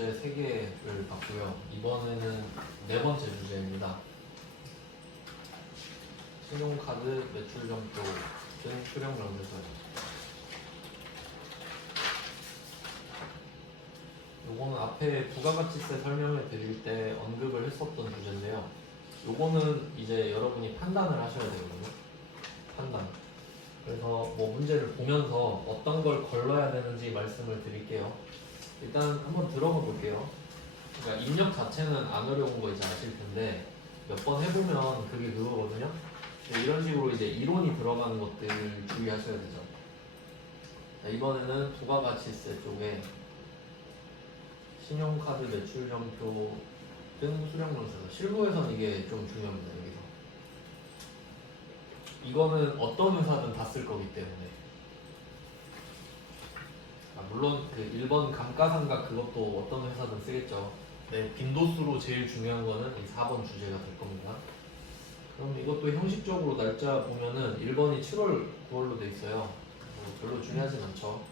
주제 3개를 봤고요. 이번에는 4번째 주제입니다. 신용카드 매출점표 등 수령 명세서요. 요거는 앞에 부가가치세 설명을 드릴 때 언급을 했었던 주제인데요. 요거는 이제 여러분이 판단을 하셔야 되거든요. 판단. 그래서 뭐 문제를 보면서 어떤 걸 걸러야 되는지 말씀을 드릴게요. 일단 한번 들어가 볼게요. 그러니까 입력 자체는 안 어려운 거 이제 아실 텐데 몇 번 해보면 그게 그거거든요. 이런 식으로 이제 이론이 들어가는 것들 주의하셔야 되죠. 자, 이번에는 부가가치세 쪽에 신용카드 매출점표 등 수령명세서, 실무에서는 이게 좀 중요합니다. 여기서 이거는 어떤 회사든 다 쓸 거기 때문에 물론 그 1번 감가상각 그것도 어떤 회사든 쓰겠죠. 네, 빈도수로 제일 중요한 거는 이 4번 주제가 될 겁니다. 그럼 이것도 형식적으로 날짜 보면은 1번이 7월 9월로 돼 있어요. 별로 중요하진 않죠.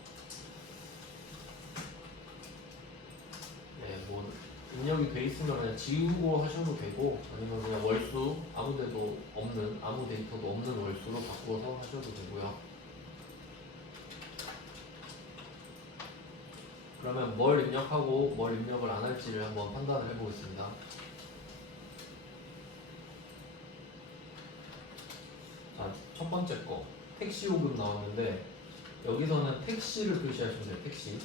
네, 뭐 입력이 돼 있으면 그냥 지우고 하셔도 되고 아니면 그냥 월수 아무 데도 없는, 아무 데이터도 없는 월수로 바꿔서 하셔도 되고요. 그러면 뭘 입력하고 뭘 입력을 안 할지를 한번 판단을 해보겠습니다. 자, 첫 번째 거 택시 요금 나왔는데 여기서는 택시를 표시하시면 돼요. 택시.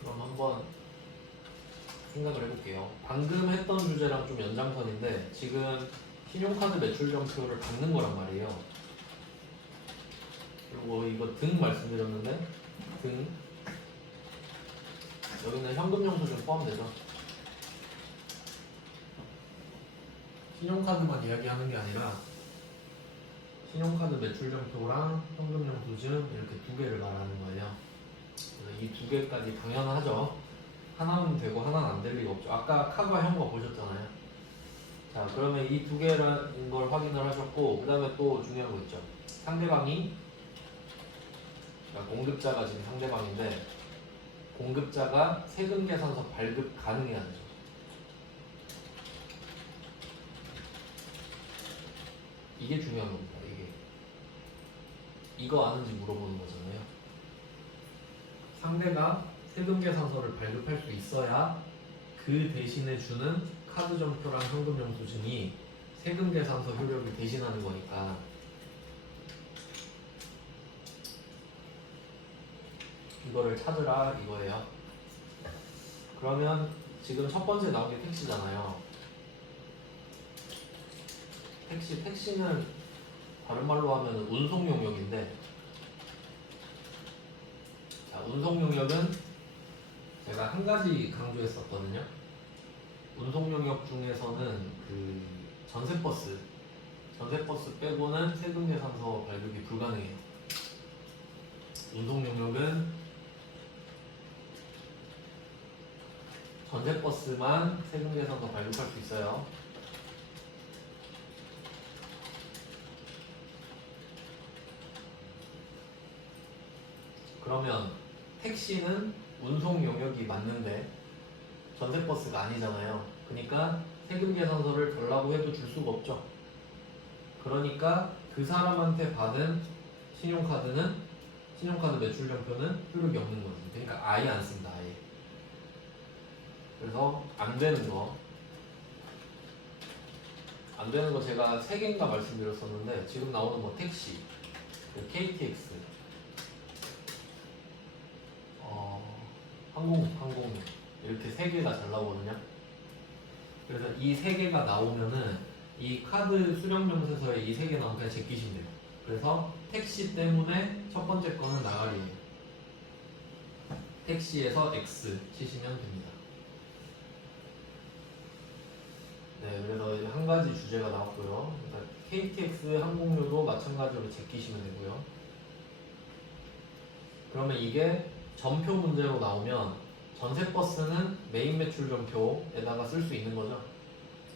그럼 한번 생각을 해볼게요. 방금 했던 주제랑 좀 연장선인데 지금 신용카드 매출점표를 받는 거란 말이에요. 그리고 이거 등 말씀드렸는데 등 여기는 현금영수증 포함되죠. 신용카드만 이야기하는 게 아니라 신용카드 매출점표랑 현금영수증 이렇게 두 개를 말하는 거예요. 그래서 이 두 개까지 당연하죠. 하나는 되고 하나는 안 될 리가 없죠. 아까 카가 현거 보셨잖아요. 자, 그러면 이 두 개라는 걸 확인을 하셨고, 그 다음에 또 중요한 거 있죠. 상대방이, 그러니까 공급자가 지금 상대방인데 공급자가 세금계산서 발급 가능해야 되죠. 이게 중요한 겁니다. 이거 아는지 물어보는 거잖아요. 상대가 세금계산서를 발급할 수 있어야 그 대신에 주는 카드점표랑 현금영수증이 세금계산서 효력을 대신하는 거니까 이거를 찾으라 이거예요. 그러면 지금 첫 번째 나온 게 택시잖아요. 택시는 다른 말로 하면 운송 용역인데, 자, 운송 용역은 제가 한 가지 강조했었거든요. 운송 용역 중에서는 그 전세버스 빼고는 세금계산서 발급이 불가능해요. 운송 용역은 전세버스만 세금계산서 발급할 수 있어요. 그러면 택시는 운송 용역이 맞는데 전세버스가 아니잖아요. 그러니까 세금계산서를 달라고 해도 줄 수가 없죠. 그러니까 그 사람한테 받은 신용카드 매출점표는 효력이 없는 거지. 그러니까 아예 안 쓴다. 아예. 그래서 안 되는 거 제가 3개인가 말씀드렸었는데 지금 나오는 뭐 택시, KTX, 항공 이렇게 3개 다 잘 나오거든요. 그래서 이 3개가 나오면은 이 카드 수령명세서에 이 3개 나오면 그냥 제끼시면 돼요. 그래서 택시 때문에 첫 번째 거는 나가리예요. 택시에서 X 치시면 됩니다. 네, 그래서 한 가지 주제가 나왔고요. 그러니까 KTX 항공료도 마찬가지로 제끼시면 되고요. 그러면 이게 전표 문제로 나오면 전세버스는 메인 매출점표에다가 쓸 수 있는 거죠.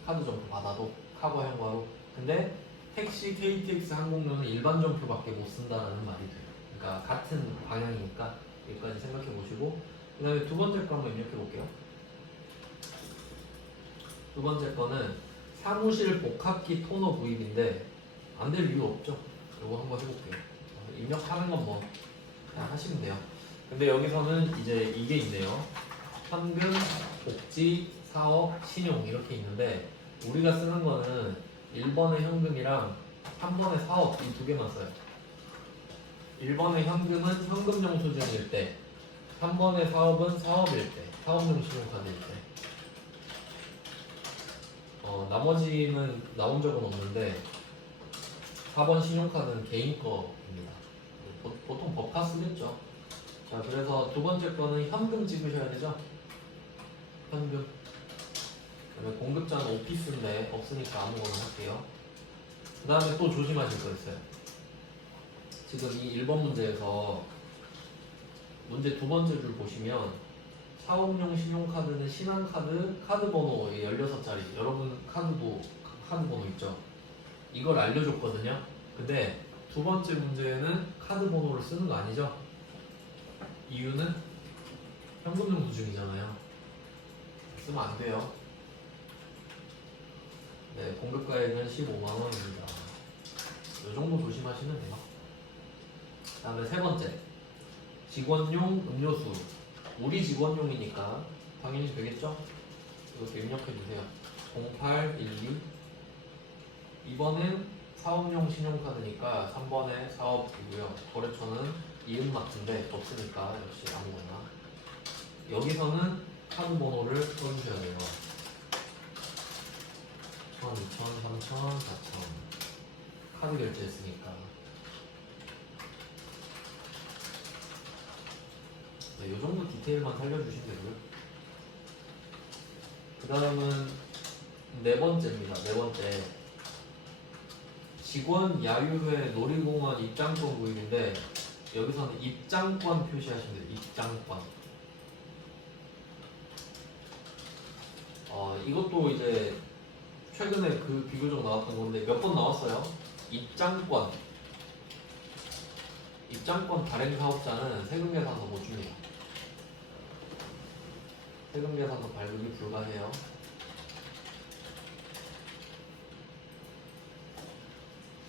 카드 점표 받아도 카고 현과로. 근데 택시, KTX 항공료는 일반 점표밖에 못 쓴다라는 말이 돼요. 그러니까 같은 방향이니까 여기까지 생각해 보시고 그 다음에 두 번째 거 한번 입력해 볼게요. 두 번째 거는 사무실 복합기 토너 구입인데 안 될 이유 없죠. 이거 한번 해볼게요. 입력하는 건 뭐 그냥 하시면 돼요. 근데 여기서는 이제 이게 있네요. 현금, 복지, 사업, 신용 이렇게 있는데 우리가 쓰는 거는 1번의 현금이랑 3번의 사업 이 두 개만 써요. 1번의 현금은 현금용 수준일 때, 3번의 사업은 사업일 때, 사업용 신용카드일 때. 나머지는 나온 적은 없는데 4번 신용카드는 개인 거입니다. 보통 법카 쓰겠죠. 자, 그래서 두 번째 거는 현금 찍으셔야 되죠. 현금. 그다음에 공급자는 오피스인데 없으니까 아무거나 할게요. 그 다음에 또 조심하실 거 있어요. 지금 이 1번 문제에서 문제 두 번째 줄 보시면 사업용 신용카드는 신한카드 카드번호 16자리 여러분 카드번호 있죠? 이걸 알려줬거든요. 근데 두 번째 문제에는 카드번호를 쓰는 거 아니죠? 이유는 현금용 수준이잖아요. 쓰면 안 돼요. 네, 공급가액은 15만원입니다. 이 정도 조심하시면 돼요. 그 다음에 세 번째 직원용 음료수. 우리 직원용이니까 당연히 되겠죠? 이렇게 입력해주세요. 0812 2번은 사업용 신용카드니까 3번에 사업이고요. 거래처는 이음마트인데 없으니까 역시 아무거나. 여기서는 카드 번호를 써주셔야 돼요. 1000, 2000, 3000, 4000 카드 결제했으니까. 네, 이 정도 디테일만 살려주시면 되고요. 그 다음은 네 번째입니다. 네 번째 직원 야유회 놀이공원 입장권 구입인데 여기서는 입장권 표시하시면 돼요. 입장권. 이것도 이제 최근에 그 비교적 나왔던 건데 몇 번 나왔어요. 입장권. 입장권 발행 사업자는 세금 계산서 못 줍니다. 세금 계산서 발급이 불가해요.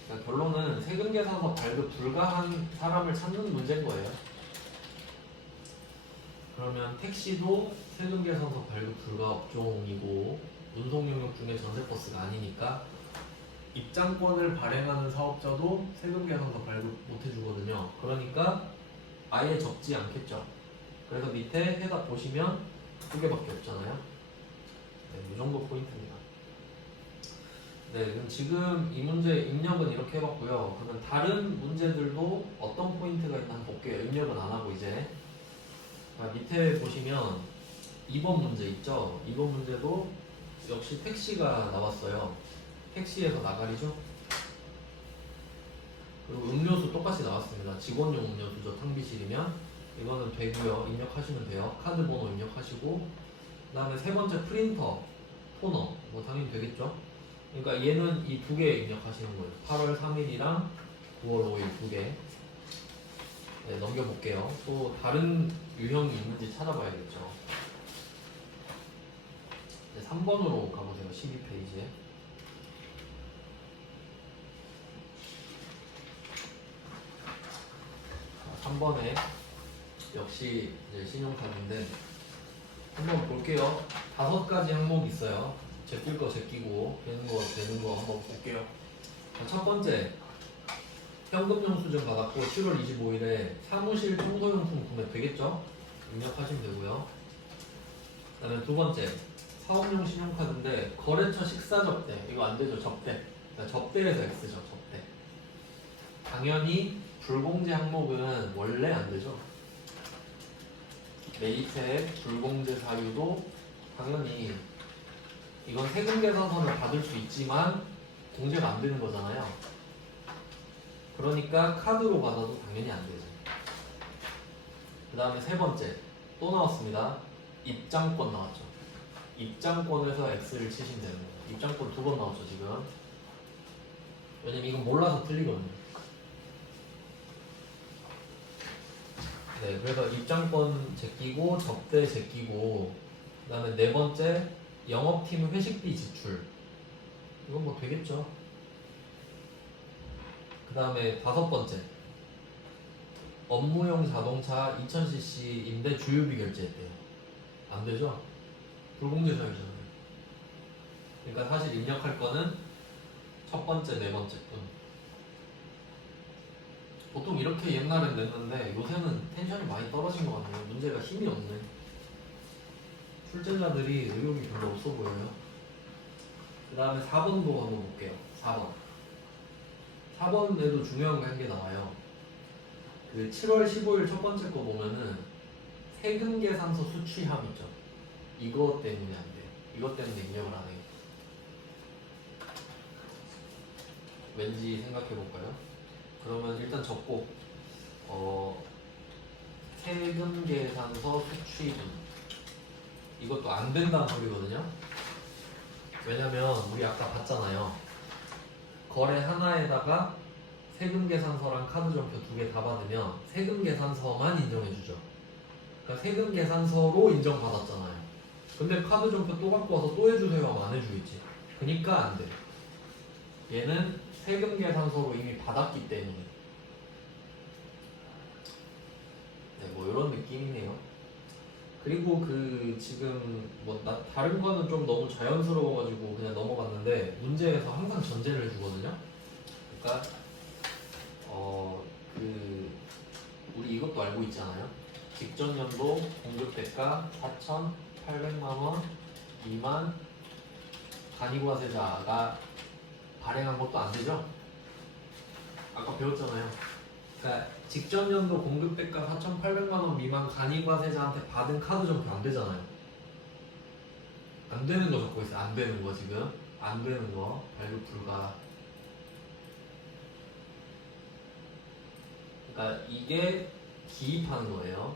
그러니까 결론은 세금 계산서 발급 불가한 사람을 찾는 문제인 거예요. 그러면 택시도 세금 계산서 발급 불가 업종이고 운송 영역 중에 전세버스가 아니니까 입장권을 발행하는 사업자도 세금 계산서 발급 못 해주거든요. 그러니까 아예 적지 않겠죠. 그래서 밑에 해답 보시면 두 개밖에 없잖아요. 네, 이 정도 포인트입니다. 네, 그럼 지금 이 문제 입력은 이렇게 해봤고요. 그러면 다른 문제들도 어떤 포인트가 있나 한번 볼게요. 입력은 안 하고 이제. 자, 밑에 보시면 2번 문제 있죠? 2번 문제도 역시 택시가 나왔어요. 택시에서 나가리죠? 그리고 음료수 똑같이 나왔습니다. 직원용 음료수죠. 탕비실이면. 이거는 되고요. 입력하시면 돼요. 카드 번호 입력하시고 그 다음에 세 번째 프린터, 토너 뭐 당연히 되겠죠? 그러니까 얘는 이 두 개 입력하시는 거예요. 8월 3일이랑 9월 5일 두 개. 네, 넘겨볼게요. 또 다른 유형이 있는지 찾아봐야겠죠. 네, 3번으로 가보세요. 12페이지에. 3번에 역시 이제 신용카드인데 한번 볼게요. 5가지 항목이 있어요. 제낄 거 제끼고 되는 거 한번 볼게요. 첫 번째 현금용 수준 받았고 7월 25일에 사무실 청소용품 구매 되겠죠? 입력하시면 되고요. 그 다음에 두 번째 사업용 신용카드인데 거래처 식사 접대 이거 안 되죠. 접대. 그러니까 접대에서 X죠. 접대. 당연히 불공제 항목은 원래 안 되죠. 매입세액, 불공제 사유도 당연히 이건 세금 계산서는 받을 수 있지만 공제가 안 되는 거잖아요. 그러니까 카드로 받아도 당연히 안 되죠. 그 다음에 세 번째 또 나왔습니다. 입장권 나왔죠. 입장권에서 X를 치시면 되는 거예요. 입장권 두 번 나왔죠 지금. 왜냐면 이건 몰라서 틀리거든요. 네, 그래서 입장권 제끼고 접대 제끼고 그다음에 네 번째 영업팀 회식비 지출. 이건 뭐 되겠죠. 그다음에 다섯 번째 업무용 자동차 2000cc인데 주유비 결제했대요. 안 되죠? 불공제 사유잖아요. 그러니까 사실 입력할 거는 첫 번째, 네 번째 뿐. 보통 이렇게 옛날엔 냈는데 요새는 텐션이 많이 떨어진 것 같네요. 문제가 힘이 없네. 출제자들이 의욕이 별로 없어 보여요. 그 다음에 4번 보고 한번 볼게요. 4번. 4번에도 중요한 거 한 개 나와요. 그 7월 15일 첫 번째 거 보면은 세금 계산서 수취함 있죠. 이거 때문에 안 돼요. 이것 때문에 입력을 안 해요. 왠지 생각해 볼까요? 그러면 일단 적고 세금 계산서 수취분 이것도 안 된다는 소리거든요. 왜냐면 우리 아까 봤잖아요. 거래 하나에다가 세금 계산서랑 카드 전표 두 개 다 받으면 세금 계산서만 인정해주죠. 그러니까 세금 계산서로 인정받았잖아요. 근데 카드 전표 또 갖고 와서 또 해주세요 하면 안 해주겠지. 그니까 안 돼. 얘는 세금 계산서로 이미 받았기 때문에. 네, 뭐 이런 느낌이네요. 그리고 그 지금 뭐 다른 거는 좀 너무 자연스러워가지고 그냥 넘어갔는데 문제에서 항상 전제를 해주거든요. 그러니까 그 우리 이것도 알고 있잖아요. 직전 연도 공급 대가 4,800만 원 미만 간이과세자가 발행한 것도 안 되죠? 아까 배웠잖아요. 그러니까 직전 연도 공급 대가 4,800만 원 미만 간이과세자한테 받은 카드 전표 안 되잖아요. 안 되는 거 적고 있어요. 안 되는 거 지금. 안 되는 거. 발급 불가. 그러니까 이게 기입하는 거예요.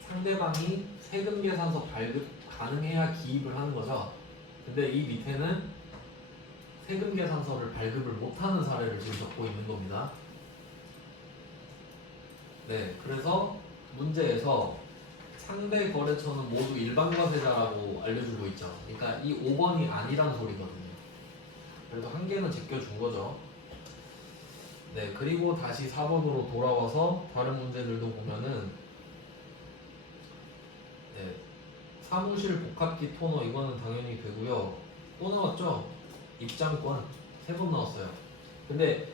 상대방이 세금 계산서 발급 가능해야 기입을 하는 거죠. 근데 이 밑에는 세금 계산서를 발급을 못하는 사례를 지금 적고 있는 겁니다. 네, 그래서 문제에서 상대 거래처는 모두 일반과세자라고 알려주고 있죠. 그러니까 이 5번이 아니란 소리거든요. 그래도 한 개는 제껴준 거죠. 네, 그리고 다시 4번으로 돌아와서 다른 문제들도 보면은 네, 사무실 복합기 토너 이거는 당연히 되고요. 또 나왔죠? 입장권 3번 나왔어요. 근데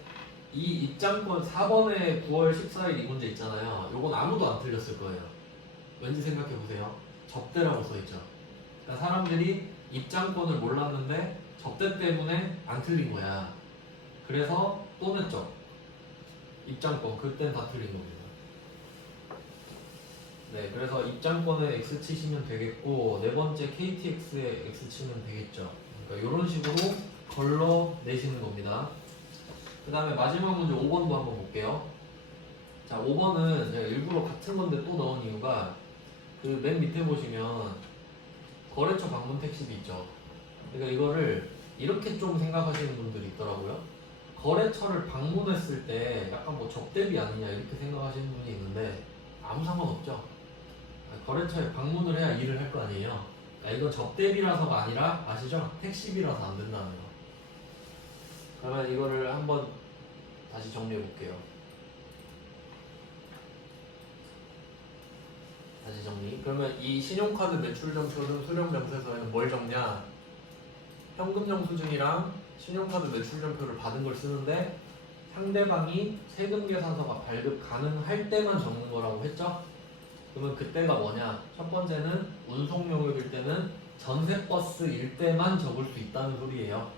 이 입장권 4번에 9월 14일 이 문제 있잖아요. 요건 아무도 안 틀렸을 거예요. 왠지 생각해보세요. 접대라고 써있죠. 그러니까 사람들이 입장권을 몰랐는데 접대 때문에 안 틀린 거야. 그래서 또 냈죠. 입장권 그땐 다 틀린 겁니다. 네, 그래서 입장권에 X 치시면 되겠고 네 번째 KTX에 X 치면 되겠죠. 그러니까 이런 식으로 걸러 내시는 겁니다. 그 다음에 마지막 문제 5번도 한번 볼게요. 자, 5번은 제가 일부러 같은 건데 또 넣은 이유가 그 맨 밑에 보시면 거래처 방문 택시비 있죠. 그러니까 이거를 이렇게 좀 생각하시는 분들이 있더라고요. 거래처를 방문했을 때 약간 뭐 접대비 아니냐 이렇게 생각하시는 분이 있는데 아무 상관없죠. 거래처에 방문을 해야 일을 할 거 아니에요. 그러니까 이건 접대비라서가 아니라 아시죠? 택시비라서 안 된다는 거. 그러면 이거를 한번 다시 정리해 볼게요. 다시 정리. 그러면 이 신용카드 매출점표는 수령점표에서는 뭘 적냐? 현금 영수증이랑 신용카드 매출점표를 받은 걸 쓰는데 상대방이 세금 계산서가 발급 가능할 때만 적는 거라고 했죠? 그러면 그때가 뭐냐? 첫 번째는 운송 용역일 때는 전세버스일 때만 적을 수 있다는 소리예요.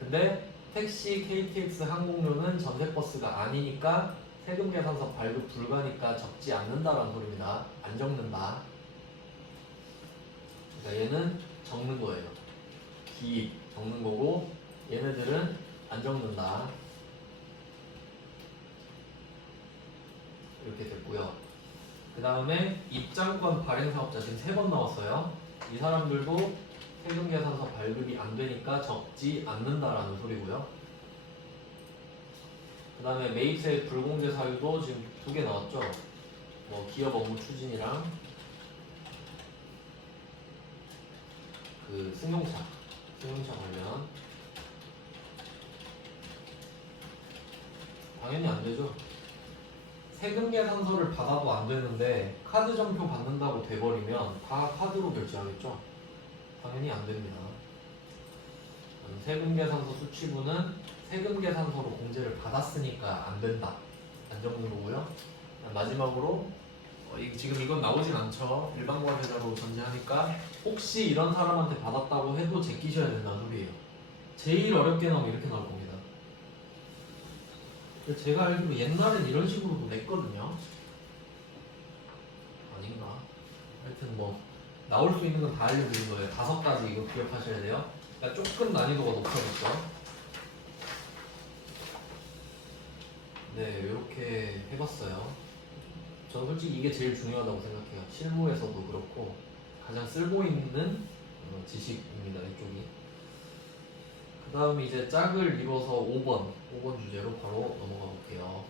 근데 택시, KTX, 항공료는 전세버스가 아니니까 세금 계산서 발급 불가니까 적지 않는다라는 소리입니다. 안 적는다. 그러니까 얘는 적는 거예요. 기입 적는 거고 얘네들은 안 적는다. 이렇게 됐고요. 그 다음에 입장권 발행사업자 지금 3번 나왔어요. 이 사람들도 세금 계산서 발급이 안 되니까 적지 않는다라는 소리고요. 그 다음에 매입세 불공제 사유도 지금 두 개 나왔죠. 뭐 기업 업무 추진이랑 그 승용차 관련. 당연히 안 되죠. 세금 계산서를 받아도 안 되는데 카드 정표 받는다고 돼버리면 다 카드로 결제하겠죠. 당연히 안 됩니다. 세금 계산서 수취부는 세금 계산서로 공제를 받았으니까 안 된다. 안 적는 거고요. 마지막으로 지금 이건 나오진 않죠. 일반과세자로 전제하니까 혹시 이런 사람한테 받았다고 해도 제끼셔야 된다는 소리예요. 제일 어렵게 나오면 이렇게 나올 겁니다. 제가 알기로 옛날엔 이런 식으로도 냈거든요. 아닌가? 하여튼 뭐 나올 수 있는 건 다 알려드린 거예요. 5가지 이거 기억하셔야 돼요. 그러니까 조금 난이도가 높아졌죠. 네, 이렇게 해봤어요. 저는 솔직히 이게 제일 중요하다고 생각해요. 실무에서도 그렇고 가장 쓸모 있는 지식입니다. 이쪽이. 그 다음에 이제 짝을 이뤄서 5번 주제로 바로 넘어가 볼게요.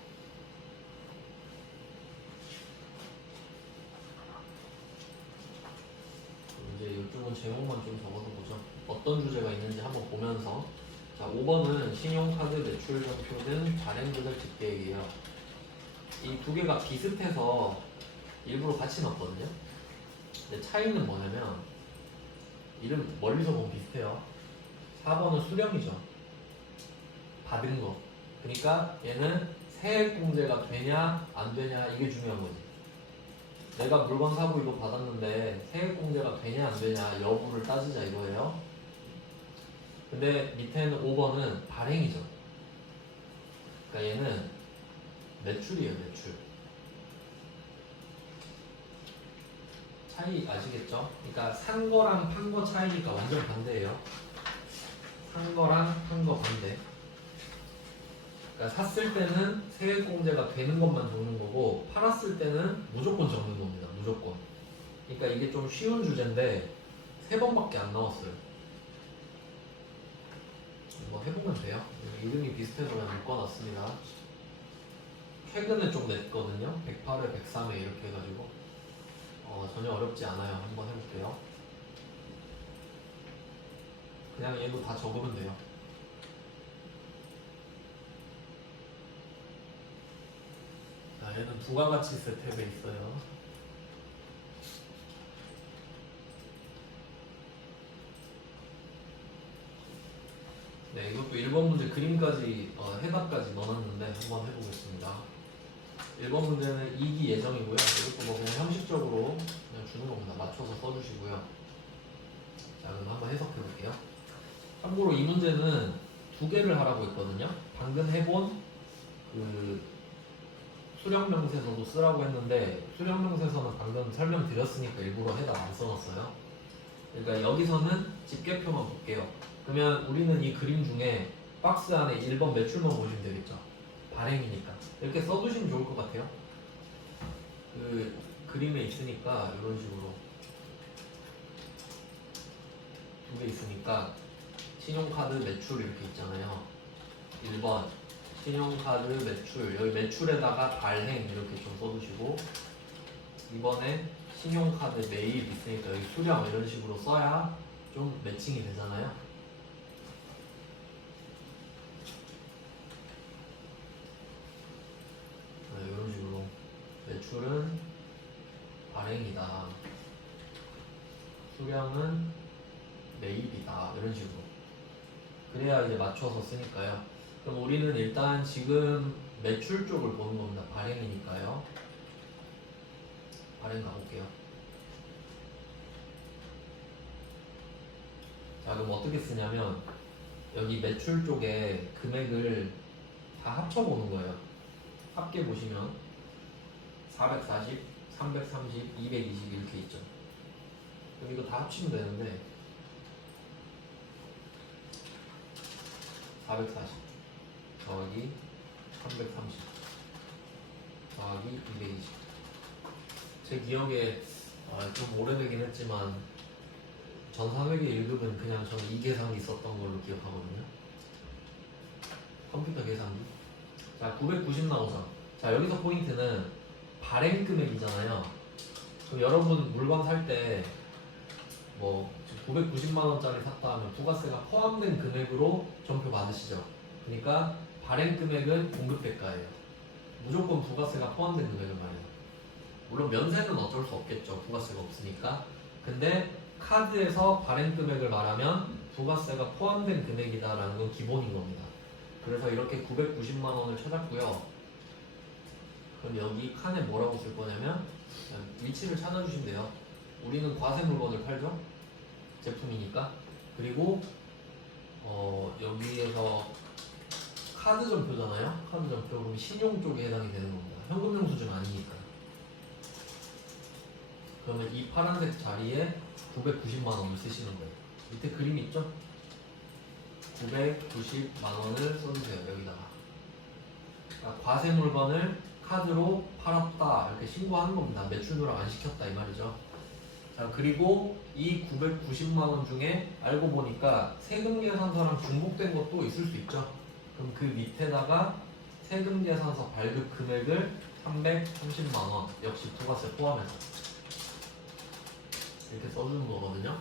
이제 이쪽은 제목만 좀 적어서 보죠. 어떤 주제가 있는지 한번 보면서. 자, 5번은 신용카드 매출 전표 등 발행금액 집계액이에요. 이 두 개가 비슷해서 일부러 같이 넣었거든요. 근데 차이는 뭐냐면 이름 멀리서 보면 비슷해요. 4번은 수령이죠. 받은 거. 그러니까 얘는 세액 공제가 되냐 안 되냐 이게 중요한 거지. 내가 물건 사고 이거 받았는데 세액 공제가 되냐 안 되냐 여부를 따지자 이거예요. 근데 밑에는 5번은 발행이죠. 그러니까 얘는 매출이에요. 매출. 차이 아시겠죠? 그러니까 산 거랑 판 거 차이니까 완전 반대예요. 산 거랑 판 거 반대. 그러니까 샀을 때는 세액 공제가 되는 것만 적는 거고 팔았을 때는 무조건 적는 겁니다. 무조건. 그러니까 이게 좀 쉬운 주제인데 3번밖에 안 나왔어요. 뭐 해보면 돼요. 이름이 비슷해서 그냥 묶어놨습니다. 최근에 좀 냈거든요. 108회, 103회 이렇게 해가지고 전혀 어렵지 않아요. 한번 해볼게요. 그냥 얘도 다 적으면 돼요. 자, 얘는 부가가치세 탭에 있어요. 네, 이것도 1번 문제 그림까지 해답까지 넣어놨는데 한번 해보겠습니다. 1번 문제는 이기 예정이고요. 이것도 뭐 그냥 형식적으로 그냥 주는 겁니다. 맞춰서 써주시고요. 자, 그럼 한번 해석해 볼게요. 참고로 이 문제는 2개를 하라고 했거든요. 방금 해본 그 수령명세서도 쓰라고 했는데 수령명세서는 방금 설명드렸으니까 일부러 해답 안 써놨어요. 그러니까 여기서는 집계표만 볼게요. 그러면 우리는 이 그림 중에 박스 안에 1번 매출만 보시면 되겠죠. 발행이니까 이렇게 써두시면 좋을 것 같아요. 그 그림에 있으니까 이런 식으로 2개 있으니까 신용카드 매출 이렇게 있잖아요. 1번 신용카드 매출, 여기 매출에다가 발행 이렇게 좀 써두시고 2번에 신용카드 매입 있으니까 여기 수령 이런 식으로 써야 좀 매칭이 되잖아요. 네, 이런 식으로 매출은 발행이다, 수령은 매입이다 이런 식으로 그래야 이제 맞춰서 쓰니까요. 그럼 우리는 일단 지금 매출 쪽을 보는 겁니다. 발행이니까요. 발행 가볼게요. 자, 그럼 어떻게 쓰냐면 여기 매출 쪽에 금액을 다 합쳐보는 거예요. 합계 보시면 440, 330, 220 이렇게 있죠. 그럼 이거 다 합치면 되는데 440 더하기 330 더하기 220. 제 기억에 좀 오래되긴 했지만 전사회계 1급은 그냥 저는 이 계산이 있었던 걸로 기억하거든요. 컴퓨터 계산기. 자, 990 나오죠. 자, 여기서 포인트는 발행 금액이잖아요. 그럼 여러분 물건 살 때 뭐 990만 원짜리 샀다 하면 부가세가 포함된 금액으로 전표 받으시죠. 그러니까 발행 금액은 공급 대가예요. 무조건 부가세가 포함된 금액은 말이에요. 물론 면세는 어쩔 수 없겠죠. 부가세가 없으니까. 근데 카드에서 발행 금액을 말하면 부가세가 포함된 금액이다라는 건 기본인 겁니다. 그래서 이렇게 990만 원을 찾았고요. 그럼 여기 칸에 뭐라고 쓸 거냐면 위치를 찾아주시면 돼요. 우리는 과세 물건을 팔죠. 제품이니까. 그리고 여기에서 카드 전표잖아요. 카드 전표 그럼 신용 쪽에 해당이 되는 겁니다. 현금 영수증 아니니까. 그러면 이 파란색 자리에 990만 원을 쓰시는 거예요. 밑에 그림 있죠? 990만 원을 써주세요. 여기다가. 그러니까 과세 물건을 카드로 팔았다 이렇게 신고하는 겁니다. 매출 누락 안 시켰다 이 말이죠. 자, 그리고 이 990만 원 중에 알고 보니까 세금 계산서랑 중복된 것도 있을 수 있죠. 그럼 그 밑에다가 세금 계산서 발급 금액을 330만 원 역시 부가세 포함해서 이렇게 써주는 거거든요.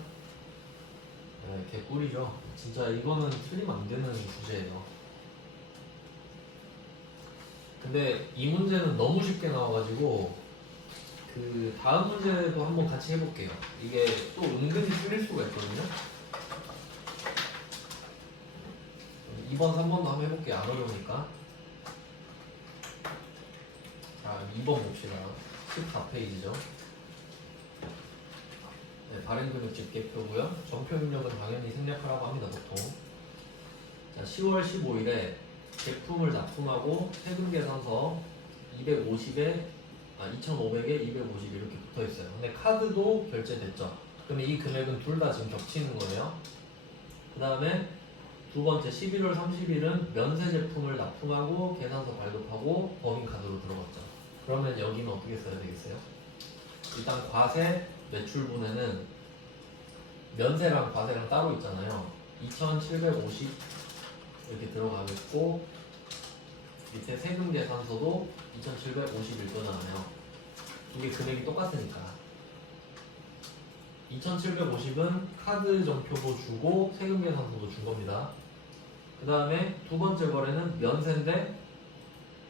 네, 개꿀이죠. 진짜 이거는 틀리면 안 되는 주제예요. 근데 이 문제는 너무 쉽게 나와가지고 그 다음 문제도 한번 같이 해볼게요. 이게 또 은근히 틀릴 수가 있거든요. 2번, 3번도 한번 해볼게요. 안 어려우니까. 자, 2번 봅시다. 14페이지죠. 네, 발행금액 집계표고요. 전표 입력은 당연히 생략하라고 합니다. 보통. 자, 10월 15일에 제품을 납품하고 세금 계산서 250에 2,500에 250 이렇게 붙어 있어요. 근데 카드도 결제됐죠. 그러면 이 금액은 둘 다 지금 겹치는 거예요. 그 다음에 두 번째 11월 30일은 면세 제품을 납품하고 계산서 발급하고 법인카드로 들어갔죠. 그러면 여기는 어떻게 써야 되겠어요? 일단 과세 매출분에는 면세랑 과세랑 따로 있잖아요. 2,750 이렇게 들어가겠고 밑에 세금 계산서도 2,750일 거잖아요. 두 개 금액이 똑같으니까 2,750은 카드 전표도 주고 세금 계산서도 준 겁니다. 그 다음에 두 번째 거래는 면세인데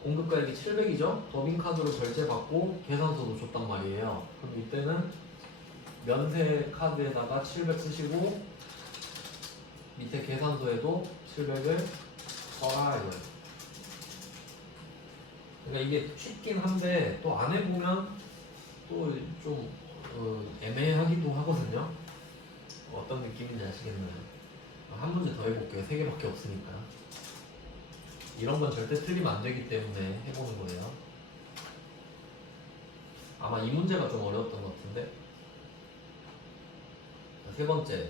공급가액이 700이죠. 법인카드로 결제받고 계산서도 줬단 말이에요. 그럼 이때는 면세 카드에다가 700 쓰시고 밑에 계산서에도 700을 써라 이거예요. 그러니까 이게 쉽긴 한데 또 안 해보면 또 좀 애매하기도 하거든요. 어떤 느낌인지 아시겠나요? 한 문제 더 해볼게요. 3개밖에 없으니까. 이런 건 절대 틀리면 안 되기 때문에 해보는 거예요. 아마 이 문제가 좀 어려웠던 것 같은데. 세 번째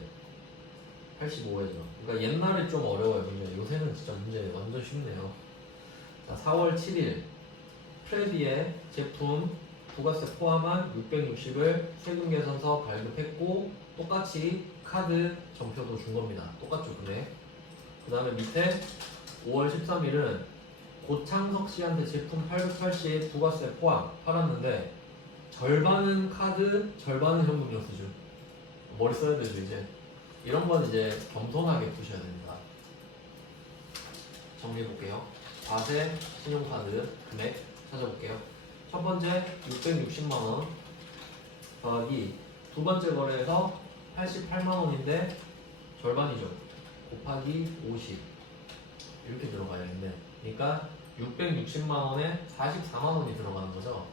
85회죠. 그러니까 옛날에 좀 어려워요. 문제. 요새는 진짜 문제 완전 쉽네요. 자, 4월 7일 프레디의 제품 부가세 포함한 660을 세금 계산서 발급했고 똑같이 카드 전표도 준 겁니다. 똑같죠 금액. 그 다음에 밑에 5월 13일은 고창석 씨한테 제품 880 부가세 포함 팔았는데 절반은 카드, 절반은 현금 영수증. 머리 써야 되죠 이제. 이런 건 이제 겸손하게 푸셔야 됩니다. 정리해볼게요. 과세, 신용카드, 금액 찾아볼게요. 첫 번째 660만원 더하기 두 번째 거래에서 88만원인데 절반이죠. 곱하기 50 이렇게 들어가야겠네. 그러니까 660만원에 44만원이 들어가는 거죠.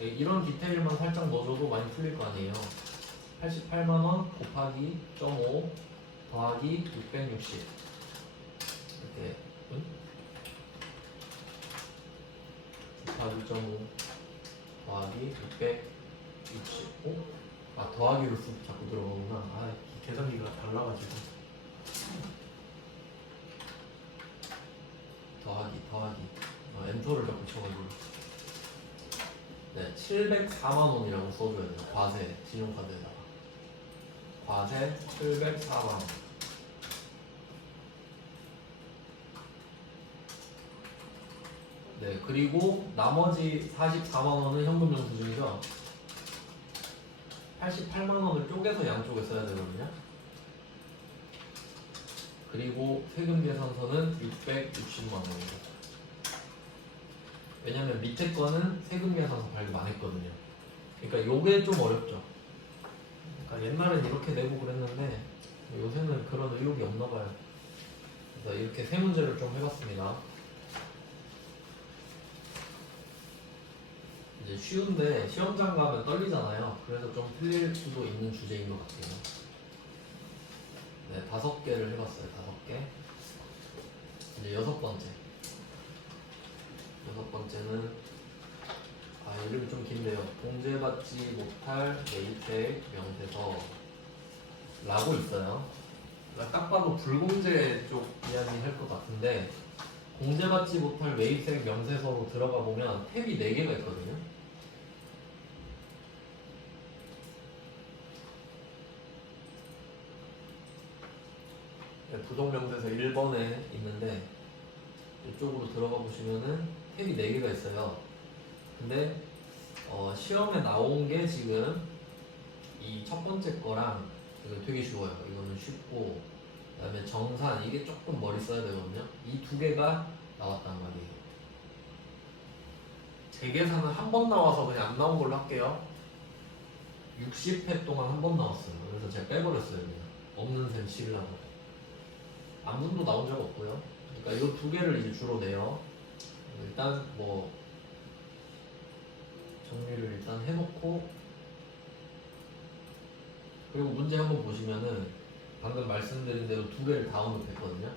이런 디테일만 살짝 넣어줘도 많이 풀릴 거 아니에요. 88만원 곱하기 0.5 더하기 660 이렇게 곱하기 0.5 더하기 665 더하기로 자꾸 들어가구나. 계산기가 달라가지고 더하기 엔터를 자꾸 쳐가지고 네, 704만원이라고 써줘야 돼요. 과세, 신용카드에다가 과세 704만원 네, 그리고 나머지 44만 원은 현금 영수증이죠. 88만 원을 쪼개서 양쪽에 써야 되거든요. 그리고 세금 계산서는 660만 원이고. 왜냐면 밑에 거는 세금 계산서 발급 안 했거든요. 그러니까 요게 좀 어렵죠. 그러니까 옛날엔 이렇게 내고 그랬는데 요새는 그런 의욕이 없나 봐요. 그래서 이렇게 세 문제를 좀 해봤습니다. 이제 쉬운데 시험장 가면 떨리잖아요. 그래서 좀 틀릴 수도 있는 주제인 것 같아요. 네, 5개를 해봤어요. 5개. 이제 6번째. 6번째는 이름이 좀 긴데요. 공제받지 못할 매입액 명세서 라고 있어요. 그러니까 딱 봐도 불공제 쪽 이야기 할 것 같은데 공제받지 못할 매입액 명세서로 들어가 보면 탭이 4개가 있거든요. 부동명세서 1번에 있는데 이쪽으로 들어가 보시면은 탭이 4개가 있어요. 근데 시험에 나온 게 지금 이 첫 번째 거랑 이거 되게 쉬워요. 이거는 쉽고 그다음에 정산 이게 조금 머리 써야 되거든요. 이 2개가 나왔단 말이에요. 재계산은 한 번 나와서 그냥 안 나온 걸로 할게요. 60회 동안 한 번 나왔어요. 그래서 제가 빼버렸어요. 그냥 없는 셈 치려고. 안분도 나온 적 없고요. 그러니까 이 2개를 이제 주로 내요. 일단 뭐 정리를 일단 해놓고 그리고 문제 한번 보시면은 방금 말씀드린 대로 2개를 다 언급했거든요.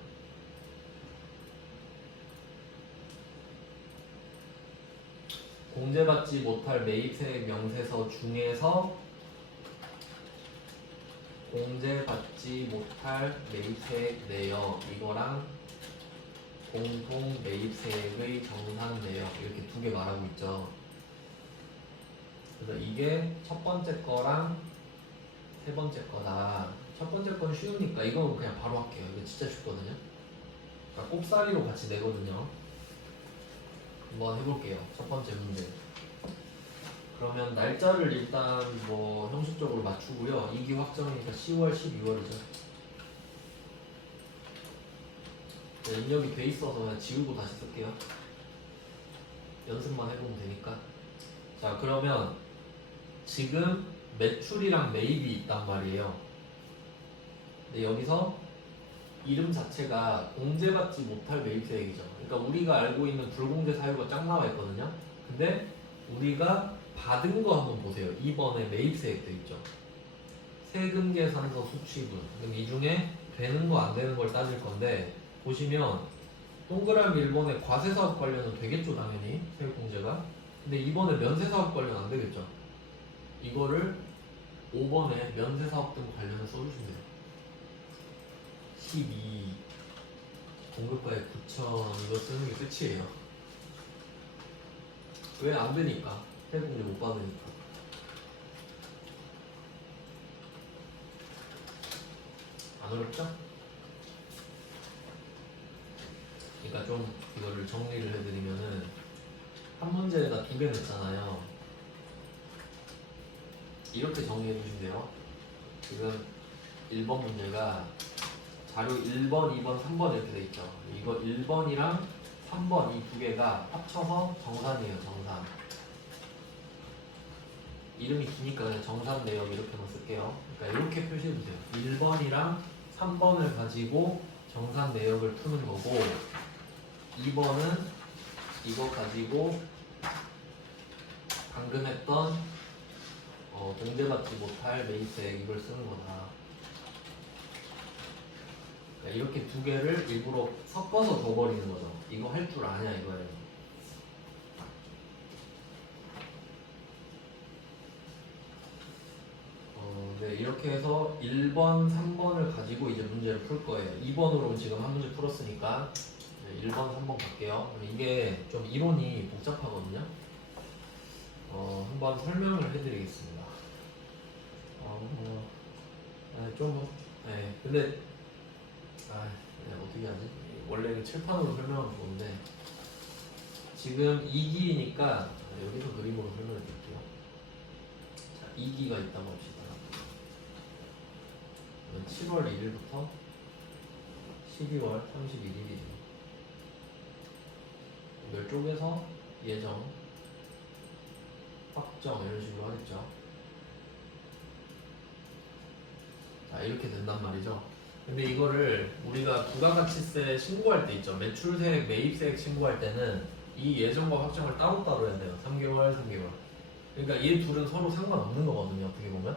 공제받지 못할 매입세액 명세서 중에서 공제받지 못할 매입세액 내역 이거랑 공통 매입세액의 정산 내역 이렇게 2개 말하고 있죠. 그래서 이게 첫 번째 거랑 세 번째 거다. 첫 번째 건 쉬우니까 이건 그냥 바로 할게요. 이거 진짜 쉽거든요. 그러니까 꼽사리로 같이 내거든요. 한번 해볼게요. 첫 번째 문제. 그러면 날짜를 일단 뭐 형식적으로 맞추고요. 2기 확정이니까 10월, 12월이죠. 입력이 돼 있어서 그냥 지우고 다시 쓸게요. 연습만 해보면 되니까. 자, 그러면 지금 매출이랑 매입이 있단 말이에요. 근데 여기서 이름 자체가 공제받지 못할 매입세액이죠. 그러니까 우리가 알고 있는 불공제 사유가 쫙 나와 있거든요. 근데 우리가 받은 거 한번 보세요. 2번에 매입세액 돼 있죠. 세금 계산서 수취분. 그럼 이 중에 되는 거 안 되는 걸 따질 건데 보시면 동그라미 1번에 과세사업 관련은 되겠죠, 당연히 세액공제가. 근데 2번에 면세사업 관련 안 되겠죠. 이거를 5번에 면세사업 등 관련을 써주시면 돼요. 12 공급가액 9천 이거 쓰는 게 끝이에요. 왜 안 되니까? 세금을 못 받으니까. 안 어렵죠? 그러니까 좀 이거를 정리를 해드리면은 한 문제에다 2개 냈잖아요. 이렇게 정리해 주시면 돼요. 지금 1번 문제가 자료 1번, 2번, 3번 이렇게 돼 있죠. 이거 1번이랑 3번 이 2개가 합쳐서 정산이에요. 정산. 이름이 기니까 그냥 정산 내역 이렇게만 쓸게요. 그러니까 이렇게 표시해 주세요. 1번이랑 3번을 가지고 정산 내역을 푸는 거고 2번은 이거 가지고 방금 했던 공제받지 못할 매입세액 이걸 쓰는 거다. 그러니까 이렇게 2개를 일부러 섞어서 줘버리는 거죠. 이거 할 줄 아냐 이거예요. 네, 이렇게 해서 1번, 3번을 가지고 이제 문제를 풀 거예요. 2번으로 지금 한 문제 풀었으니까 1번, 3번 갈게요. 이게 좀 이론이 복잡하거든요. 한번 설명을 해드리겠습니다. 근데 어떻게 하지? 원래는 칠판으로 설명하는 건데 지금 2기니까 여기서 그림으로 설명해 드릴게요. 자, 2기가 있다고 합시다. 7월 1일부터 12월 31일이죠. 이걸 쪼개서 예정, 확정 이런 식으로 하겠죠. 자, 이렇게 된단 말이죠. 근데 이거를 우리가 부가가치세 신고할 때 있죠. 매출세액, 매입세액 신고할 때는 이 예정과 확정을 따로따로 해야 돼요. 3개월, 3개월. 그러니까 이 둘은 서로 상관없는 거거든요. 어떻게 보면.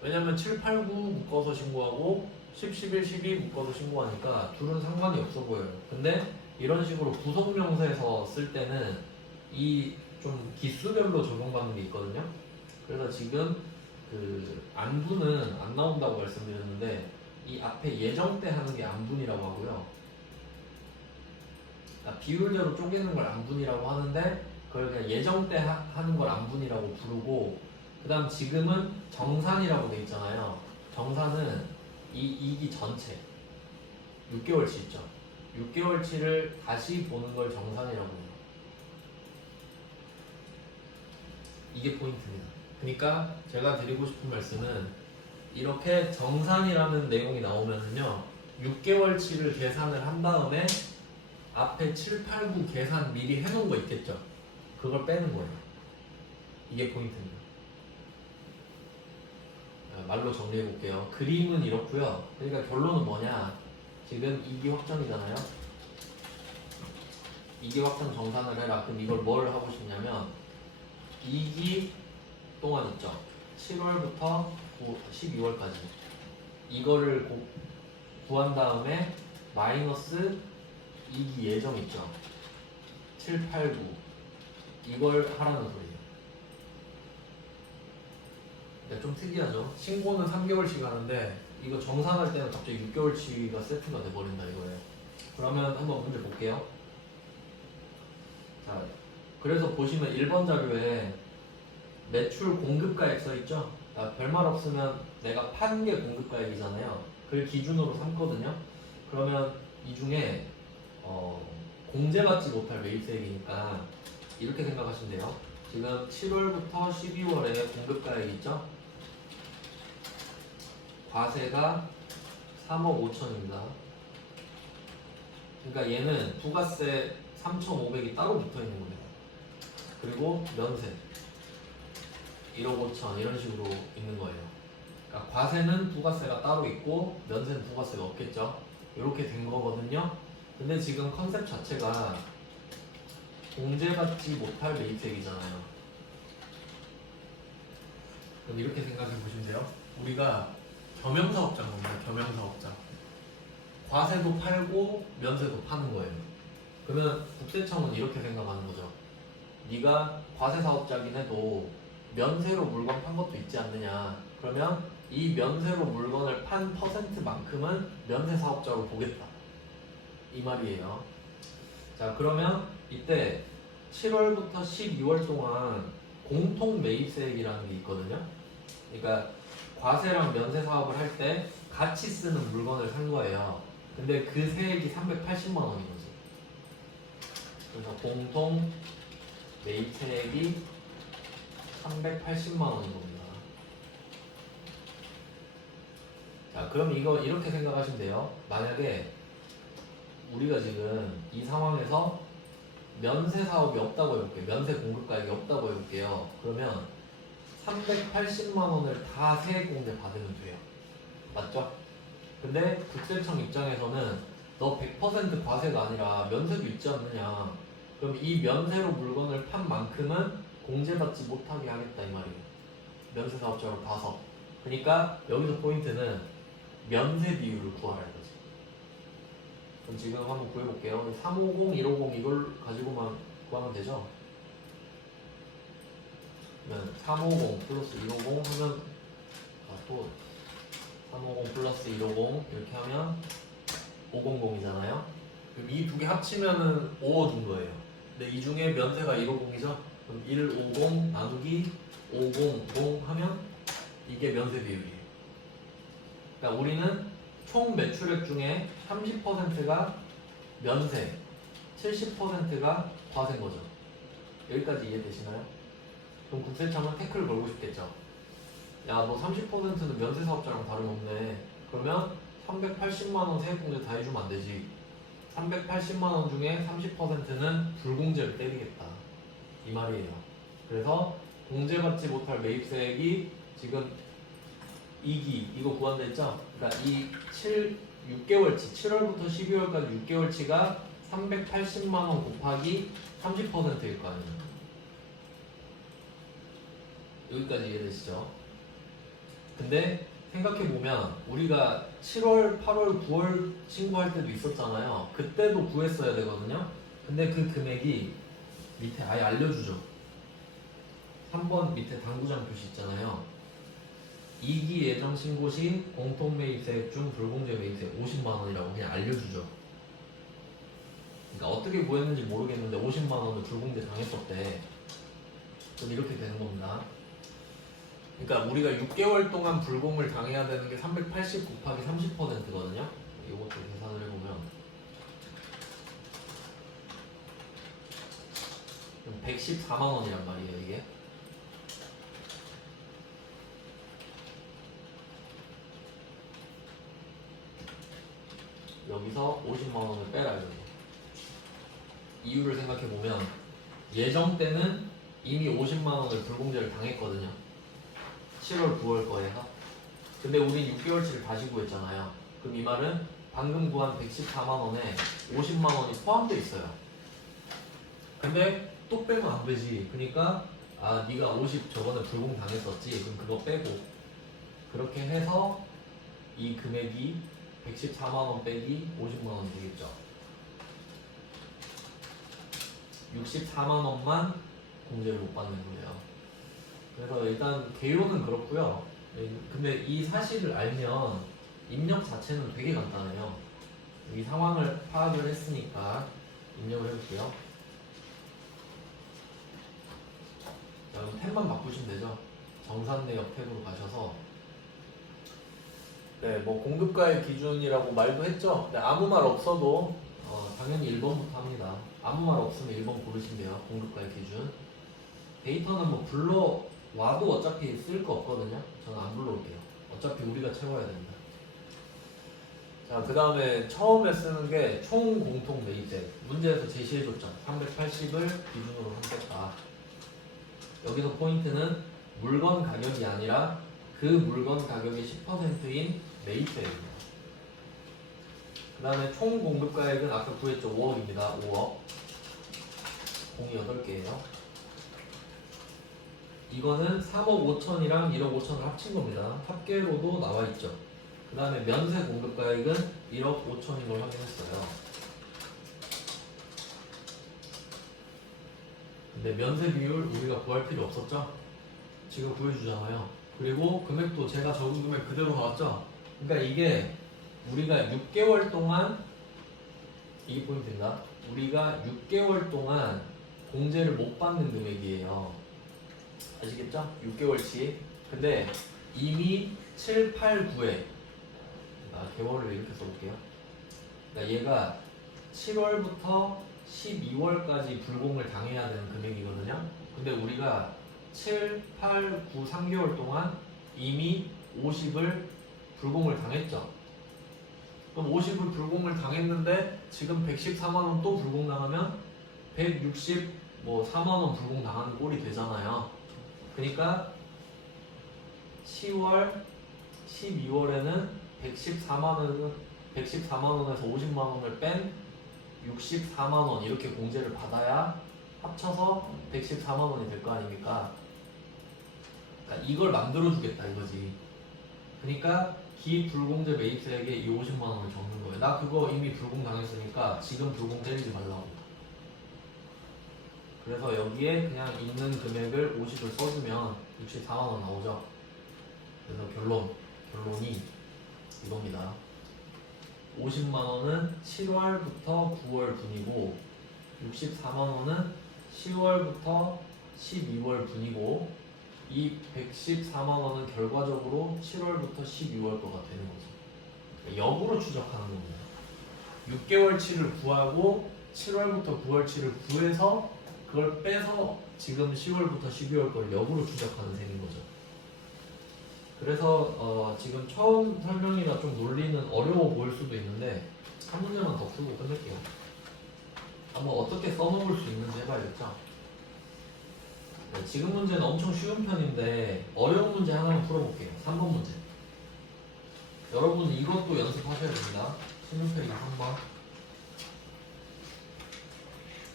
왜냐면 7, 8, 9 묶어서 신고하고 10, 11, 12 묶어서 신고하니까 둘은 상관이 없어 보여요. 근데 이런 식으로 부속명세에서 쓸 때는 이 좀 기수별로 적용받는 게 있거든요. 그래서 지금 그 안분은 안 나온다고 말씀드렸는데 이 앞에 예정 때 하는 게 안분이라고 하고요. 그러니까 비율대로 쪼개는 걸 안분이라고 하는데 그걸 그냥 예정 때 하는 걸 안분이라고 부르고, 그 다음 지금은 정산이라고 돼 있잖아요. 정산은 이 2기 전체 6개월치 있죠. 6개월치를 다시 보는 걸 정산이라고 해요. 이게 포인트입니다. 그러니까 제가 드리고 싶은 말씀은 이렇게 정산이라는 내용이 나오면은요 6개월치를 계산을 한 다음에 앞에 7, 8, 9 계산 미리 해놓은 거 있겠죠. 그걸 빼는 거예요. 이게 포인트입니다. 말로 정리해 볼게요. 그림은 이렇고요. 그러니까 결론은 뭐냐? 지금 2기 확정이잖아요. 2기 확정 정산을 해라. 그럼 이걸 뭘 하고 싶냐면 2기 동안 있죠. 7월부터 12월까지 이거를 구한 다음에 마이너스 2기 예정 있죠. 7, 8, 9 이걸 하라는 소리예요. 네, 좀 특이하죠. 신고는 3개월씩 하는데 이거 정산할 때는 갑자기 6개월치가 세트가 돼버린다 이거예요. 그러면 한번 문제 볼게요. 자, 그래서 보시면 1번 자료에 매출 공급가액 써있죠? 별말 없으면 내가 판 게 공급가액이잖아요. 그걸 기준으로 삼거든요. 그러면 이 중에 공제받지 못할 매입세액이니까 이렇게 생각하시면 돼요. 지금 7월부터 12월에 공급가액 있죠? 과세가 3억 5천입니다. 그러니까 얘는 부가세 3,500이 따로 붙어 있는 겁니다. 그리고 면세 1억 5천 이런 식으로 있는 거예요. 그러니까 과세는 부가세가 따로 있고 면세는 부가세가 없겠죠. 이렇게 된 거거든요. 근데 지금 컨셉 자체가 공제받지 못할 매입세액이잖아요. 그럼 이렇게 생각해 보시면 돼요. 우리가 겸용사업자인 겁니다. 겸용사업자. 과세도 팔고 면세도 파는 거예요. 그러면 국세청은 이렇게 생각하는 거죠. 네가 과세사업자긴 해도 면세로 물건 판 것도 있지 않느냐. 그러면 이 면세로 물건을 판 퍼센트만큼은 면세사업자로 보겠다. 이 말이에요. 자, 그러면 이때 7월부터 12월 동안 공통 매입세액이라는 게 있거든요. 그러니까 과세랑 면세 사업을 할 때 같이 쓰는 물건을 산 거예요. 근데 그 세액이 380만 원인 거지. 그래서 공통 매입세액이 380만 원인 겁니다. 자, 그럼 이거 이렇게 생각하시면 돼요. 만약에 우리가 지금 이 상황에서 면세 사업이 없다고 해볼게요. 면세 공급가액이 없다고 해볼게요. 그러면 380만 원을 다 세액 공제 받으면 돼요. 맞죠? 근데 국세청 입장에서는 너 100% 과세가 아니라 면세도 있지 않느냐. 그럼 이 면세로 물건을 판 만큼은 공제받지 못하게 하겠다 이 말이에요. 면세 사업자로 봐서. 그러니까 여기서 포인트는 면세 비율을 구하라 이거지. 그럼 지금 한번 구해볼게요. 350, 150 이걸 가지고만 구하면 되죠? 그러면 350 플러스 150 하면 또 350 플러스 150 이렇게 하면 500이잖아요. 그럼 이 두 개 합치면은 5 얻은 거예요. 근데 이 중에 면세가 150이죠? 그럼 150 나누기 500 하면 이게 면세 비율이에요. 그러니까 우리는 총 매출액 중에 30%가 면세, 70%가 과세인 거죠. 여기까지 이해되시나요? 그럼 국세청은 태클을 걸고 싶겠죠. 야, 너 30%는 면세 사업자랑 다름없네. 그러면 380만 원 세액공제 다 해주면 안 되지. 380만 원 중에 30%는 불공제를 때리겠다. 이 말이에요. 그래서 공제받지 못할 매입세액이 지금 2기 이거 구한다 했죠? 그러니까 이 6개월치 7월부터 12월까지 6개월치가 380만 원 곱하기 30%일 거 아니에요. 여기까지 이해되시죠? 근데 생각해보면 우리가 7월, 8월, 9월 신고할 때도 있었잖아요. 그때도 구했어야 되거든요. 근데 그 금액이 밑에 아예 알려주죠. 3번 밑에 당구장 표시 있잖아요. 2기 예정 신고 시 공통매입세액 중 불공제 매입세액 50만 원이라고 그냥 알려주죠. 그러니까 어떻게 구했는지 모르겠는데 50만 원을 불공제 당했었대. 그럼 이렇게 되는 겁니다. 그러니까 우리가 6개월 동안 불공을 당해야 되는 게 380 곱하기 30%거든요. 이것도 계산을 해보면 114만 원이란 말이에요, 이게. 여기서 50만 원을 빼라 이거죠. 이유를 생각해보면 예정 때는 이미 50만 원을 불공제를 당했거든요. 7월, 9월 거에서. 근데 우리 6개월치를 다시 구했잖아요. 그럼 이 말은 방금 구한 114만 원에 50만 원이 포함되어 있어요. 근데 또 빼면 안 되지. 그러니까 아 네가 50 저번에 불공 당했었지. 그럼 그거 빼고 그렇게 해서 이 금액이 114만 원 빼기 50만 원 되겠죠. 64만 원만 공제를 못 받는 거예요. 그래서 일단 개요는 그렇고요. 근데 이 사실을 알면 입력 자체는 되게 간단해요. 이 상황을 파악을 했으니까 입력을 해볼게요. 자, 그럼 탭만 바꾸시면 되죠. 정산내역 탭으로 가셔서 네, 뭐 공급가액 기준이라고 말도 했죠. 네, 아무 말 없어도 당연히 1번부터 합니다. 아무 말 없으면 1번 고르시면 돼요. 공급가액 기준. 데이터는 뭐 불러와도 어차피 쓸 거 없거든요. 저는 안 불러올게요. 어차피 우리가 채워야 됩니다. 자, 그 다음에 처음에 쓰는 게 총 공통 매입세. 문제에서 제시해줬죠. 380을 기준으로 삼겠다. 여기서 포인트는 물건 가격이 아니라 그 물건 가격의 10%인 매입세입니다. 그 다음에 총 공급가액은 아까 구했죠. 5억입니다. 5억. 공이 8개예요. 이거는 3억 5천이랑 1억 5천을 합친 겁니다. 합계로도 나와 있죠. 그 다음에 면세 공급가액은 1억 5천인 걸 확인했어요. 근데 면세 비율 우리가 구할 필요 없었죠? 지금 구해주잖아요. 그리고 금액도 제가 적은 금액 그대로 나왔죠? 그러니까 이게 우리가 6개월 동안 이게 포인트입니다. 우리가 6개월 동안 공제를 못 받는 금액이에요. 아시겠죠? 6개월치. 근데 이미 7, 8, 9에 개월을 이렇게 써볼게요. 그러니까 얘가 7월부터 12월까지 불공을 당해야 되는 금액이거든요. 근데 우리가 7, 8, 9, 3개월 동안 이미 50을 불공을 당했죠. 그럼 50을 불공을 당했는데 지금 114만 원 또 불공 당하면 164만 원 불공 당하는 꼴이 되잖아요. 그러니까 10월, 12월에는 114만 원에서 50만 원을 뺀 64만 원 이렇게 공제를 받아야 합쳐서 114만 원이 될 거 아닙니까? 그러니까 이걸 만들어주겠다 이거지. 그러니까 기불공제 매입세액에 이 50만 원을 적는 거예요. 나 그거 이미 불공 당했으니까 지금 불공 때리지 말라고. 그래서 여기에 그냥 있는 금액을 50을 써주면 64만 원 나오죠. 그래서 결론이 이겁니다. 50만 원은 7월부터 9월 분이고 64만 원은 10월부터 12월 분이고 이 114만 원은 결과적으로 7월부터 12월 거가 되는 거죠. 역으로 추적하는 겁니다. 6개월치를 구하고 7월부터 9월치를 구해서 그걸 빼서 지금 10월부터 12월 걸 역으로 추적하는 셈인 거죠. 그래서 지금 처음 설명이라 좀 논리는 어려워 보일 수도 있는데 한 문제만 더 풀고 끝낼게요. 한번 어떻게 써먹을 수 있는지 해봐야겠죠. 네, 지금 문제는 엄청 쉬운 편인데 어려운 문제 하나만 풀어볼게요. 3번 문제. 여러분 이것도 연습하셔야 됩니다. 신문페이지 3번.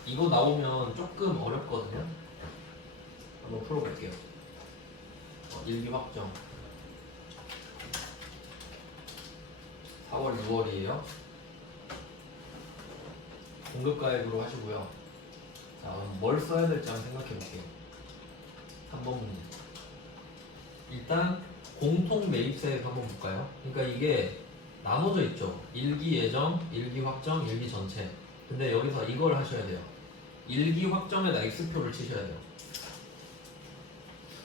이거 나오면 조금 어렵거든요. 한번 풀어볼게요. 일기 확정. 4월, 6월이에요. 공급가액으로 하시고요. 자, 그럼 뭘 써야 될지 한번 생각해 볼게요. 3번 문제. 일단 공통 매입세액 한번 볼까요? 그러니까 이게 나눠져 있죠. 일기 예정, 일기 확정, 일기 전체. 근데 여기서 이걸 하셔야 돼요. 일기 확정에다 X표를 치셔야 돼요.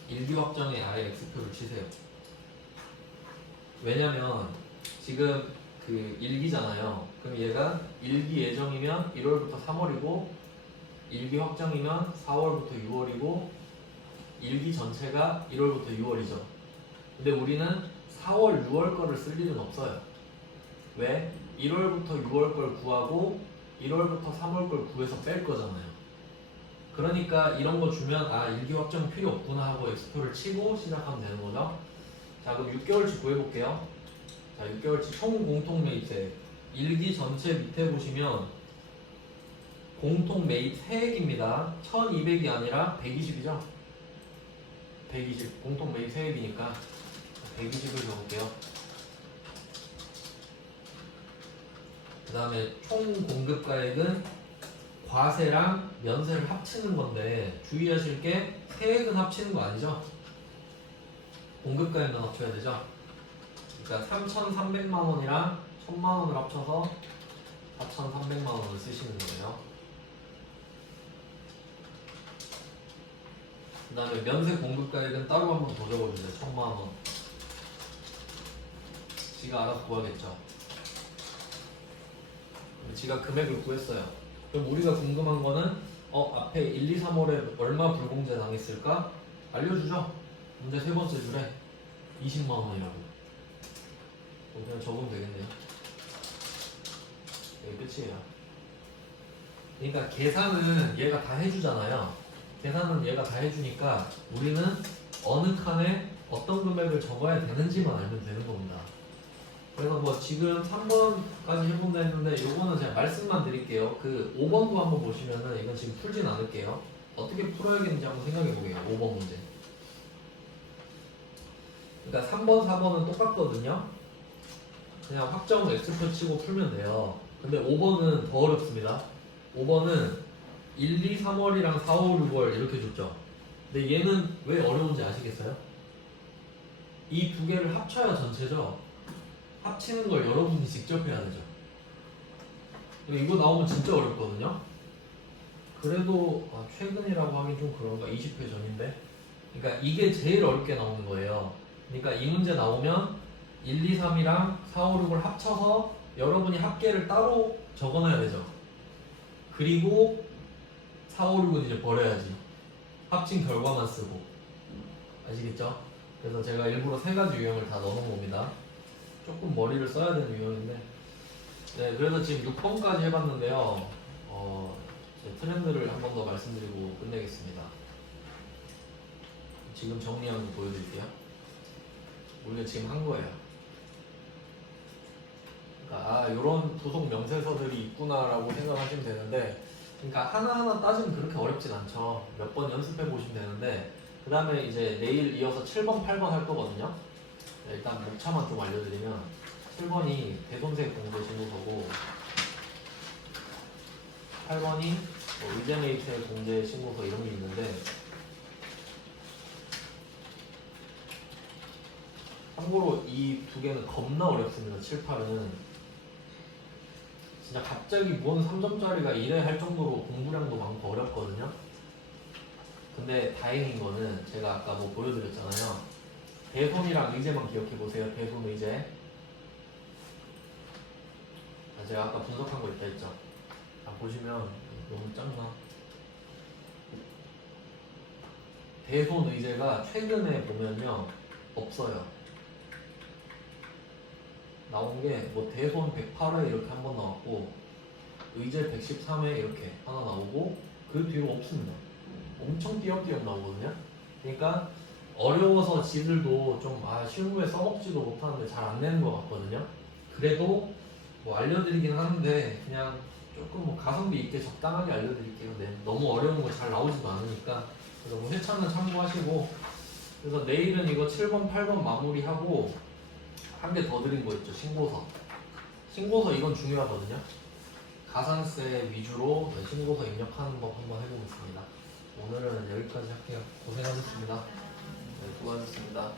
일기 확정에 아예 X표를 치세요. 왜냐면 지금 그 일기잖아요. 그럼 얘가 일기 예정이면 1월부터 3월이고 일기 확정이면 4월부터 6월이고 일기 전체가 1월부터 6월이죠. 근데 우리는 4월, 6월 거를 쓸 일은 없어요. 왜? 1월부터 6월 걸 구하고 1월부터 3월 걸 구해서 뺄 거잖아요. 그러니까 이런 거 주면 아 일기 확정 필요 없구나 하고 X표를 치고 시작하면 되는 거죠. 자 그럼 6개월치 구해볼게요. 자 6개월치 총 공통 매입세 일기 전체 밑에 보시면 공통 매입 세액입니다. 1200이 아니라 120이죠. 120 공통 매입 세액이니까 120을 적을게요. 그 다음에 총 공급가액은 과세랑 면세를 합치는 건데 주의하실 게 세액은 합치는 거 아니죠? 공급가액만 합쳐야 되죠? 그러니까 3,300만 원이랑 1,000만 원을 합쳐서 4,300만 원을 쓰시는 거예요. 그 다음에 면세 공급가액은 따로 한번 더 적어주세요. 1,000만 원. 지가 알아서 구하겠죠. 지가 금액을 구했어요. 그럼 우리가 궁금한 거는 앞에 1, 2, 3월에 얼마 불공제 당했을까? 알려주죠. 문제 세 번째 줄에 20만 원이라고. 그냥 적으면 되겠네요. 이게 끝이에요. 그러니까 계산은 얘가 다 해주잖아요. 계산은 얘가 다 해주니까 우리는 어느 칸에 어떤 금액을 적어야 되는지만 알면 되는 겁니다. 그래서 뭐 지금 3번까지 해본다 했는데 요거는 제가 말씀만 드릴게요. 그 5번도 한번 보시면은 이건 지금 풀진 않을게요. 어떻게 풀어야겠는지 한번 생각해 보게요. 5번 문제. 그러니까 3번, 4번은 똑같거든요. 그냥 확정 X표 치고 풀면 돼요. 근데 5번은 더 어렵습니다. 5번은 1, 2, 3월이랑 4, 5, 6월 이렇게 줬죠. 근데 얘는 왜 어려운지 아시겠어요? 이 두 개를 합쳐야 전체죠. 합치는 걸 여러분이 직접 해야 되죠. 이거 나오면 진짜 어렵거든요. 그래도 최근이라고 하긴 좀 그런가. 20회 전인데. 그러니까 이게 제일 어렵게 나오는 거예요. 그러니까 이 문제 나오면 1, 2, 3이랑 4, 5, 6을 합쳐서 여러분이 합계를 따로 적어놔야 되죠. 그리고 4, 5, 6은 이제 버려야지. 합친 결과만 쓰고. 아시겠죠? 그래서 제가 일부러 세 가지 유형을 다 넣어놓은 겁니다. 조금 머리를 써야 되는 유형인데. 네, 그래서 지금 6번까지 해봤는데요. 트렌드를 한 번 더 말씀드리고 끝내겠습니다. 지금 정리한 거 보여드릴게요. 우리가 지금 한 거예요. 그러니까 이런 부속 명세서들이 있구나라고 생각하시면 되는데, 그러니까 하나하나 따지면 그렇게 어렵진 않죠. 몇 번 연습해 보시면 되는데, 그 다음에 이제 내일 이어서 7번, 8번 할 거거든요. 네, 일단 목차만 좀 알려드리면 7번이 대손세 공제 신고서고 8번이 의제매입세 공제 신고서 이런 게 있는데, 참고로 이 두 개는 겁나 어렵습니다. 7, 8은 진짜 갑자기 뭔 3점짜리가 이래 할 정도로 공부량도 많고 어렵거든요. 근데 다행인 거는 제가 아까 뭐 보여드렸잖아요. 대손이랑 의제만 기억해 보세요. 대손 의제. 제가 아까 분석한 거 있다 했죠. 보시면 너무 작나? 대손 의제가 최근에 보면요 없어요. 나온 게 뭐 대손 108회 이렇게 한 번 나왔고 의제 113회 이렇게 하나 나오고 그 뒤로 없습니다. 엄청 띄엄띄엄 나오거든요. 그러니까 어려워서 지들도 좀 쉬운 거에 써먹지도 못하는데 잘 안 내는 것 같거든요. 그래도 뭐 알려드리긴 하는데 그냥 조금 뭐 가성비 있게 적당하게 알려드릴게요. 네, 너무 어려운 거 잘 나오지도 않으니까. 그래서 뭐 회차는 참고하시고. 그래서 내일은 이거 7번, 8번 마무리하고 한 개 더 드린 거 있죠. 신고서. 신고서 이건 중요하거든요. 가산세 위주로 신고서 입력하는 법 한번 해보겠습니다. 오늘은 여기까지 할게요. 고생하셨습니다. 네, 수고하셨습니다.